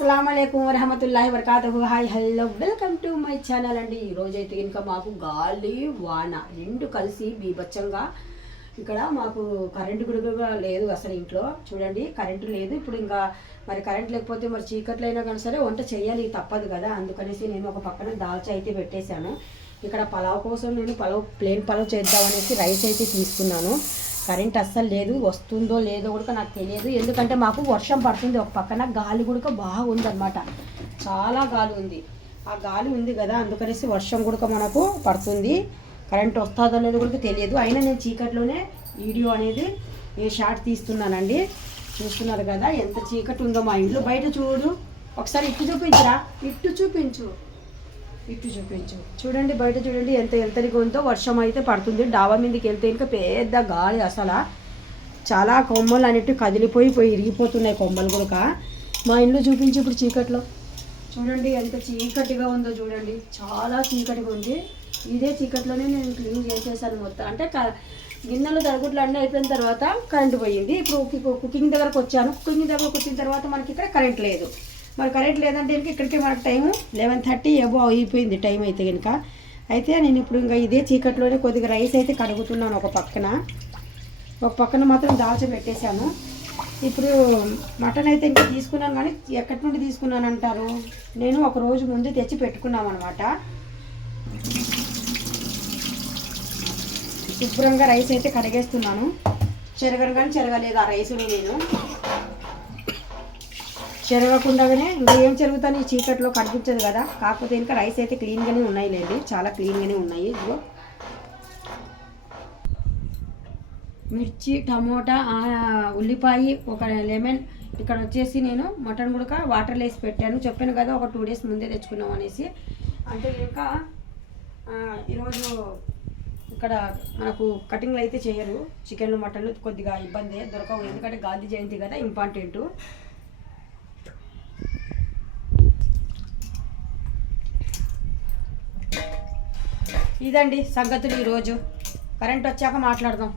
అస్సలాముఅలైకుం వరహమతుల్లాహి వబరకాతుహు. Hi hello welcome to my channel అండి. ఈరోజైతే ఇంకా మాకు గాలి వాన రెండు కలిసి బీభత్సంగా ఇక్కడ మాకు కరెంటు కూడా లేదు అసలు. ఇంట్లో చూడండి కరెంటు లేదు. ఇప్పుడు ఇంకా మరి కరెంట్ లేకపోతే మరి చీకట్లు అయినా కానీ సరే వంట చేయాలి, తప్పదు కదా. అందుకనేసి నేను ఒక పక్కన దాల్చా అయితే పెట్టేశాను. ఇక్కడ పలావ్ కోసం నేను ప్లేన్ పలావ్ చేద్దామనేసి రైస్ అయితే తీసుకున్నాను. కరెంట్ అస్సలు లేదు, వస్తుందో లేదో కూడా నాకు తెలియదు. ఎందుకంటే మాకు వర్షం పడుతుంది, ఒక పక్కన గాలి కూడా బాగా ఉందన్నమాట, చాలా గాలి ఉంది. ఆ గాలి ఉంది కదా, అందుకనేసి వర్షం కూడా మనకు పడుతుంది. కరెంట్ వస్తుందో లేదో కూడా తెలియదు. అయినా నేను చీకట్లోనే వీడియో అనేది షార్ట్ తీస్తున్నానండి. చూస్తున్నారు కదా ఎంత చీకటి ఉందో మా ఇంట్లో. బయట చూడు ఒకసారి, ఇటు చూపించురా, ఇటు చూపించు. చూడండి బయట చూడండి ఎంత ఎంతరిగా ఉందో. వర్షం అయితే పడుతుంది. డాబా మీదకి వెళ్తే ఇంకా పెద్ద గాలి, అసలు చాలా కొమ్మలు అనేవి కదిలిపోయి ఇరిగిపోతున్నాయి కొమ్మలు కూడా. మా ఇంట్లో చూపించి ఇప్పుడు చీకట్లో చూడండి ఎంత చీకటిగా ఉందో. చూడండి చాలా చీకటిగా ఉంది. ఇదే చీకట్లోనే నేను క్లీన్ చేసేసాను మొత్తం. అంటే గిన్నెలు తరుగుట్లు అన్నీ అయిపోయిన తర్వాత కరెంటు పోయింది. ఇప్పుడు కుకింగ్ దగ్గరకు వచ్చాను. కుకింగ్ దగ్గరకు వచ్చిన తర్వాత మనకి ఇక్కడ కరెంట్ లేదు. మరి కరెంట్ లేదంటే ఇక్కడికి మనకు టైము 11:30 అబోవ్ అయిపోయింది టైం అయితే కనుక. అయితే నేను ఇప్పుడు ఇంకా ఇదే చీకట్లోనే కొద్దిగా రైస్ అయితే కడుగుతున్నాను. ఒక పక్కన మాత్రం దాల్చ పెట్టేశాను. ఇప్పుడు మటన్ అయితే ఇంకా తీసుకున్నాను, కానీ ఎక్కడి నుండి తీసుకున్నాను అంటారు, నేను ఒక రోజు ముందు తెచ్చి పెట్టుకున్నాం అనమాట. శుభ్రంగా రైస్ అయితే కడిగేస్తున్నాను. చెరగను కానీ చెరగలేదు ఆ రైసుని. నేను చెరగకుండానే ఇంకా ఏం చెరుగుతాను, ఈ చీకట్లో కనిపించదు కదా. కాకపోతే ఇంకా రైస్ అయితే క్లీన్గానే ఉన్నాయి లేండి, చాలా క్లీన్గానే ఉన్నాయి. ఇదిగో మిర్చి, టమోటా, ఉల్లిపాయ, ఒక లెమన్. ఇక్కడ వచ్చేసి నేను మటన్ కూడా వాటర్లో వేసి పెట్టాను. చెప్పాను కదా ఒక 2 days ముందే తెచ్చుకున్నాం అనేసి. అంటే ఇంకా ఈరోజు ఇక్కడ మనకు కటింగ్లు అయితే చేయరు. చికెన్లు మటన్లు కొద్దిగా ఇబ్బంది దొరకవు, ఎందుకంటే గాంధీ జయంతి కదా, ఇంపార్టెంట్. ఇదండి సంగతులు ఈరోజు. కరెంట్ వచ్చాక మాట్లాడదాం.